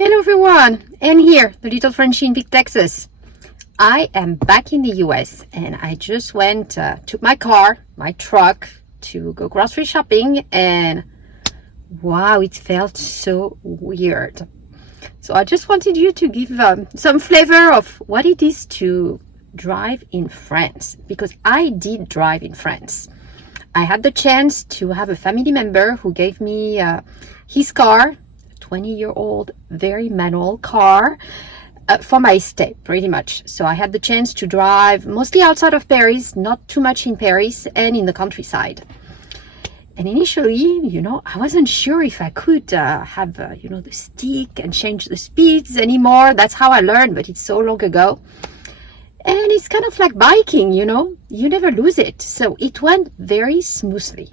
Hello everyone, Anne here, the little Frenchie in Big Texas. I am back in the US and I just took my car, my truck to go grocery shopping, and wow, it felt so weird. So I just wanted you to give some flavor of what it is to drive in France, because I did drive in France. I had the chance to have a family member who gave me his car, 20-year-old, very manual car for my stay, pretty much. So I had the chance to drive mostly outside of Paris, not too much in Paris, and in the countryside. And initially, I wasn't sure if I could have, the stick and change the speeds anymore. That's how I learned, but it's so long ago. And it's kind of like biking, you never lose it. So it went very smoothly.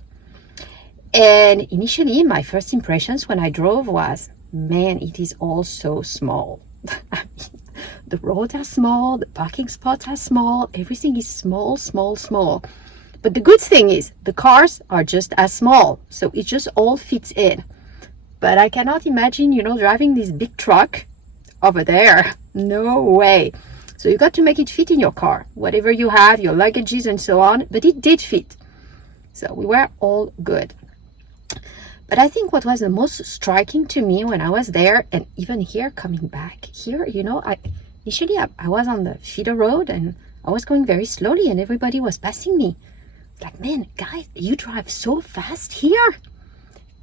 And initially, my first impressions when I drove was, man, it is all so small. The roads are small, the parking spots are small, everything is small, small, small. But the good thing is, the cars are just as small, so it just all fits in. But I cannot imagine, driving this big truck over there. No way. So you got to make it fit in your car, whatever you have, your luggages and so on, but it did fit. So we were all good. But I think what was the most striking to me when I was there, and even here coming back here, initially I was on the feeder road and I was going very slowly and everybody was passing me. Like, man, guys, you drive so fast here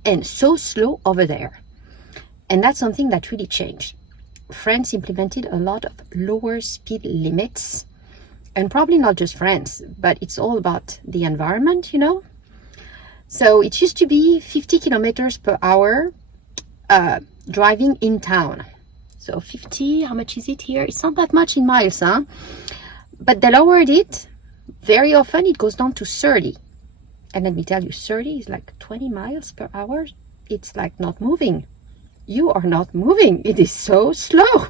and so slow over there. And that's something that really changed. France implemented a lot of lower speed limits, and probably not just France, but it's all about the environment, So it used to be 50 kilometers per hour driving in town. So 50, how much is it here? It's not that much in miles, huh? But they lowered it. Very often it goes down to 30. And let me tell you, 30 is like 20 miles per hour. It's like not moving. You are not moving. It is so slow.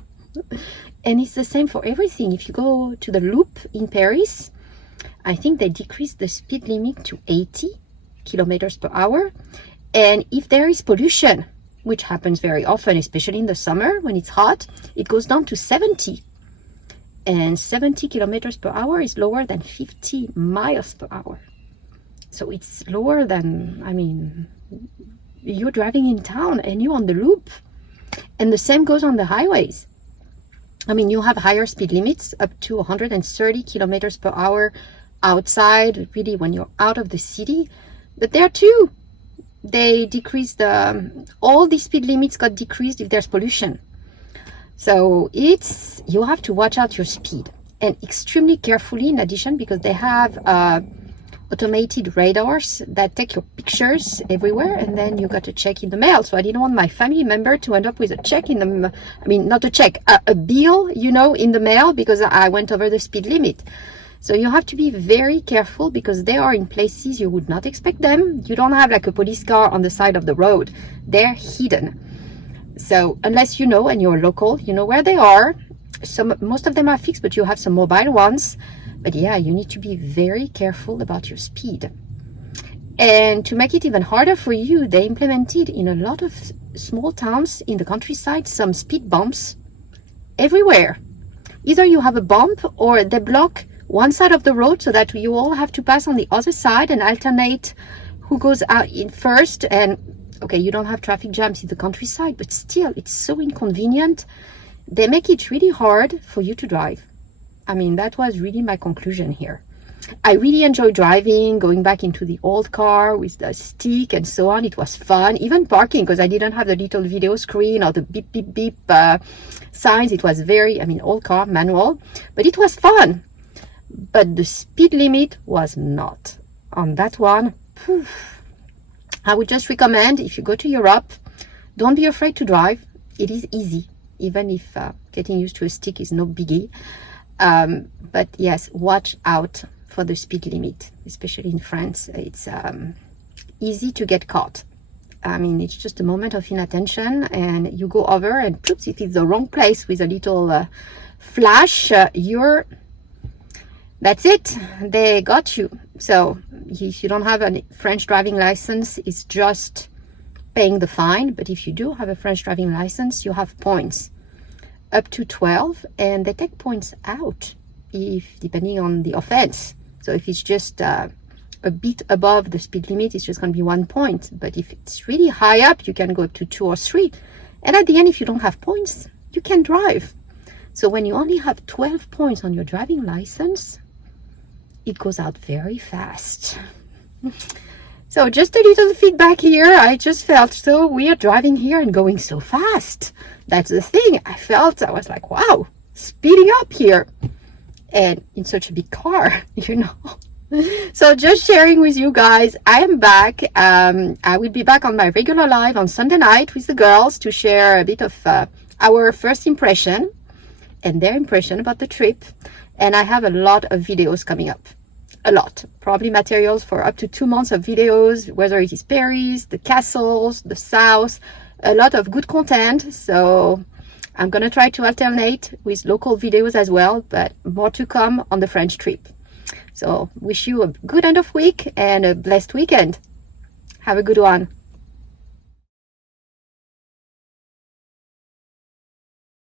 And it's the same for everything. If you go to the Loop in Paris, I think they decreased the speed limit to 80 kilometers per hour. And if there is pollution, which happens very often, especially in the summer when it's hot, it goes down to 70. And 70 kilometers per hour is lower than 50 miles per hour. So it's lower than, you're driving in town and you're on the Loop. And the same goes on the highways. You have higher speed limits up to 130 kilometers per hour outside, really when you're out of the city. But there too, they decreased all the speed limits got decreased if there's pollution. So you have to watch out your speed, and extremely carefully in addition, because they have automated radars that take your pictures everywhere, and then you got to check in the mail. So I didn't want my family member to end up with a check a bill, in the mail because I went over the speed limit. So you have to be very careful because they are in places you would not expect them. You don't have like a police car on the side of the road. They're hidden. So unless you know and you're local, you know where they are. Most of them are fixed, but you have some mobile ones. But yeah, you need to be very careful about your speed. And to make it even harder for you, they implemented in a lot of small towns in the countryside some speed bumps everywhere. Either you have a bump or they block one side of the road so that you all have to pass on the other side and alternate who goes out in first. And okay, you don't have traffic jams in the countryside, but still it's so inconvenient. They make it really hard for you to drive. That was really my conclusion here. I really enjoyed driving, going back into the old car with the stick and so on. It was fun, even parking, because I didn't have the little video screen or the beep, beep, beep signs. It was very, old car, manual, but it was fun. But the speed limit was not. On that one, I would just recommend, if you go to Europe, don't be afraid to drive. It is easy, even if getting used to a stick is no biggie. But yes, watch out for the speed limit, especially in France. It's easy to get caught. It's just a moment of inattention and you go over and oops, if it's the wrong place with a little flash, that's it, they got you. So if you don't have a French driving license, it's just paying the fine, but if you do have a French driving license, you have points up to 12, and they take points out if depending on the offense. So if it's just a bit above the speed limit, it's just going to be 1 point. But if it's really high up, you can go to 2 or 3. And at the end, if you don't have points, you can drive. So when you only have 12 points on your driving license, it goes out very fast. So just a little feedback here. I just felt so weird driving here and going so fast. That's the thing. I was like, wow, speeding up here. And in such a big car, you know. So just sharing with you guys, I am back. I will be back on my regular live on Sunday night with the girls to share a bit of our first impression and their impression about the trip. And I have a lot of videos coming up. A lot. Probably materials for up to 2 months of videos, whether it is Paris, the castles, the south, a lot of good content. So I'm going to try to alternate with local videos as well, but more to come on the French trip. So wish you a good end of week and a blessed weekend. Have a good one.